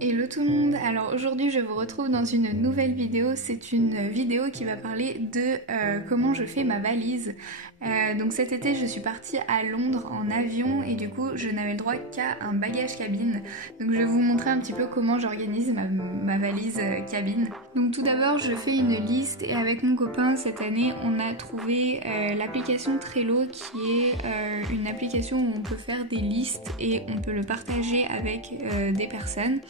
Hello tout le monde, alors aujourd'hui je vous retrouve dans une nouvelle vidéo. C'est une vidéo qui va parler de comment je fais ma valise. Donc cet été je suis partie à Londres en avion et du coup je n'avais le droit qu'à un bagage cabine. Donc je vais vous montrer un petit peu comment j'organise ma valise cabine. Donc tout d'abord je fais une liste et avec mon copain cette année on a trouvé l'application Trello qui est une application où on peut faire des listes et on peut le partager avec des personnes.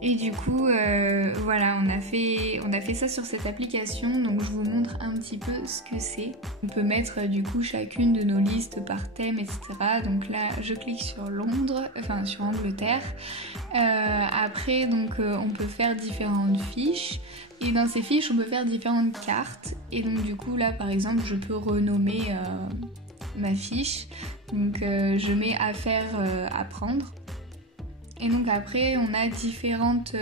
Et du coup voilà, on a fait ça sur cette application, donc je vous montre un petit peu ce que c'est. On peut mettre du coup chacune de nos listes par thème, etc. Donc là je clique sur Londres, enfin sur Angleterre. Après donc on peut faire différentes fiches. Et dans ces fiches on peut faire différentes cartes. Et donc du coup là par exemple je peux renommer ma fiche. Donc je mets affaires à prendre. Et donc après on a différentes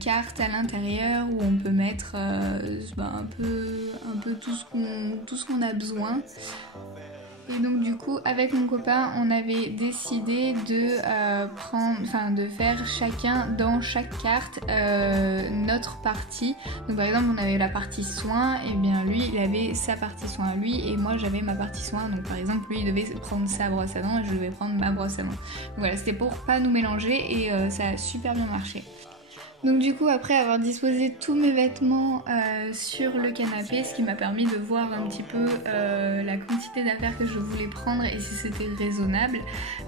cartes à l'intérieur où on peut mettre un peu tout ce qu'on a besoin. Et donc du coup avec mon copain on avait décidé de faire chacun dans chaque carte notre partie. Donc par exemple on avait la partie soins, et bien lui il avait sa partie soins à lui et moi j'avais ma partie soins. Donc par exemple lui il devait prendre sa brosse à dents et je devais prendre ma brosse à dents. Donc voilà, c'était pour pas nous mélanger et ça a super bien marché. Donc du coup après avoir disposé tous mes vêtements sur le canapé, ce qui m'a permis de voir un petit peu la quantité d'affaires que je voulais prendre et si c'était raisonnable,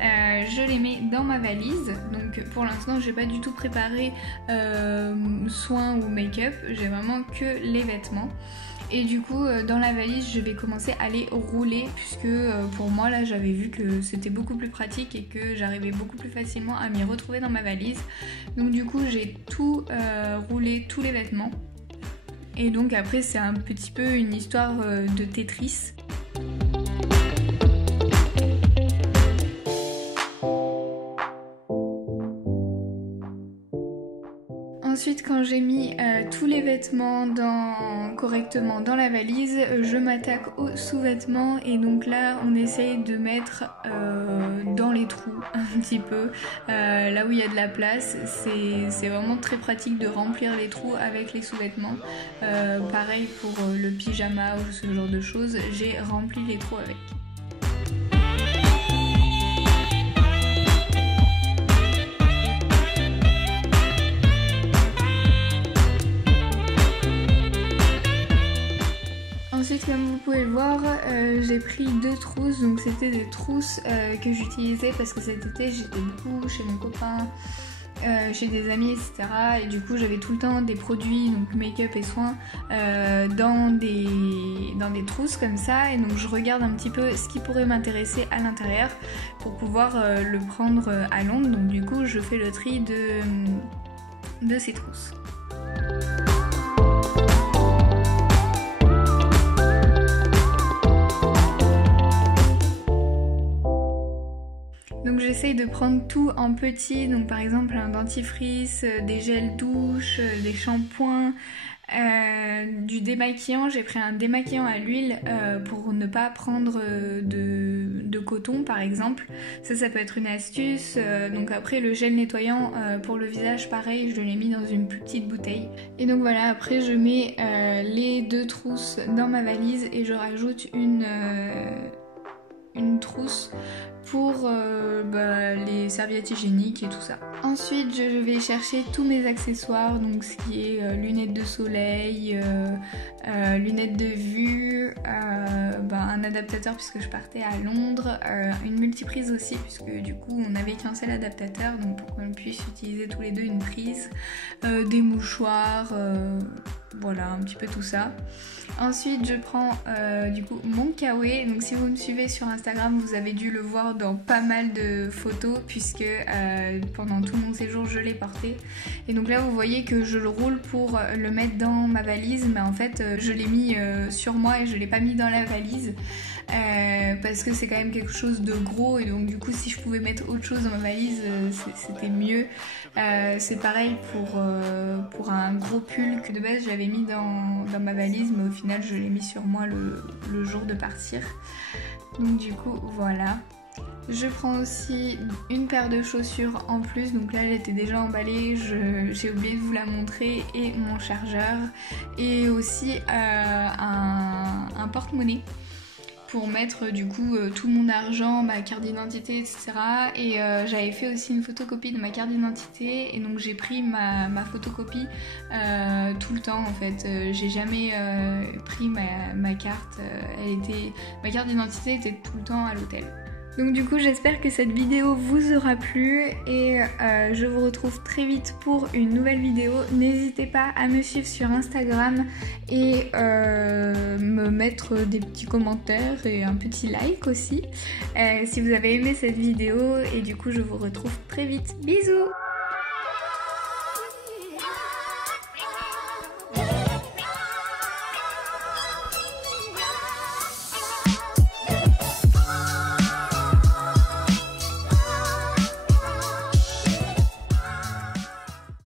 je les mets dans ma valise. Donc pour l'instant j'ai pas du tout préparé soins ou make-up, j'ai vraiment que les vêtements. Et du coup dans la valise je vais commencer à les rouler puisque pour moi là j'avais vu que c'était beaucoup plus pratique et que j'arrivais beaucoup plus facilement à m'y retrouver dans ma valise. Donc du coup j'ai tout roulé, tous les vêtements. Et donc après c'est un petit peu une histoire de Tetris. Ensuite quand j'ai mis tous les vêtements correctement dans la valise, je m'attaque aux sous-vêtements et donc là on essaye de mettre dans les trous un petit peu, là où il y a de la place. C'est vraiment très pratique de remplir les trous avec les sous-vêtements. Pareil pour le pyjama ou ce genre de choses, j'ai rempli les trous avec. Ensuite, comme vous pouvez le voir, j'ai pris deux trousses, donc c'était des trousses que j'utilisais parce que cet été j'étais beaucoup chez mon copain, chez des amis, etc. Et du coup j'avais tout le temps des produits, donc make-up et soins, dans des trousses comme ça. Et donc je regarde un petit peu ce qui pourrait m'intéresser à l'intérieur pour pouvoir le prendre à Londres. Donc du coup je fais le tri de ces trousses. Donc j'essaye de prendre tout en petit, donc par exemple un dentifrice, des gels douche, des shampoings, du démaquillant. J'ai pris un démaquillant à l'huile pour ne pas prendre de coton par exemple. Ça peut être une astuce. Donc après le gel nettoyant pour le visage, pareil, je l'ai mis dans une plus petite bouteille. Et donc voilà, après je mets les deux trousses dans ma valise et je rajoute une trousse pour les serviettes hygiéniques et tout ça. Ensuite je vais chercher tous mes accessoires, donc ce qui est lunettes de soleil, lunettes de vue, un adaptateur puisque je partais à Londres, une multiprise aussi puisque du coup on n'avait qu'un seul adaptateur, donc pour qu'on puisse utiliser tous les deux une prise, des mouchoirs, voilà un petit peu tout ça. Ensuite je prends du coup mon kawaii. Donc si vous me suivez sur Instagram vous avez dû le voir dans pas mal de photos puisque pendant tout mon séjour je l'ai porté. Et donc là vous voyez que je le roule pour le mettre dans ma valise, mais en fait je l'ai mis sur moi et je l'ai pas mis dans la valise parce que c'est quand même quelque chose de gros et donc du coup si je pouvais mettre autre chose dans ma valise c'était mieux. C'est pareil pour un gros pull que de base j'avais mis dans ma valise, mais au final je l'ai mis sur moi le jour de partir. Donc du coup voilà. Je prends aussi une paire de chaussures en plus, donc là elle était déjà emballée, j'ai oublié de vous la montrer, et mon chargeur, et aussi un porte-monnaie pour mettre du coup tout mon argent, ma carte d'identité, etc. Et j'avais fait aussi une photocopie de ma carte d'identité, et donc j'ai pris ma photocopie tout le temps en fait. J'ai jamais pris ma carte, ma carte d'identité était tout le temps à l'hôtel. Donc du coup j'espère que cette vidéo vous aura plu, et je vous retrouve très vite pour une nouvelle vidéo. N'hésitez pas à me suivre sur Instagram et me mettre des petits commentaires et un petit like aussi si vous avez aimé cette vidéo, et du coup je vous retrouve très vite. Bisous!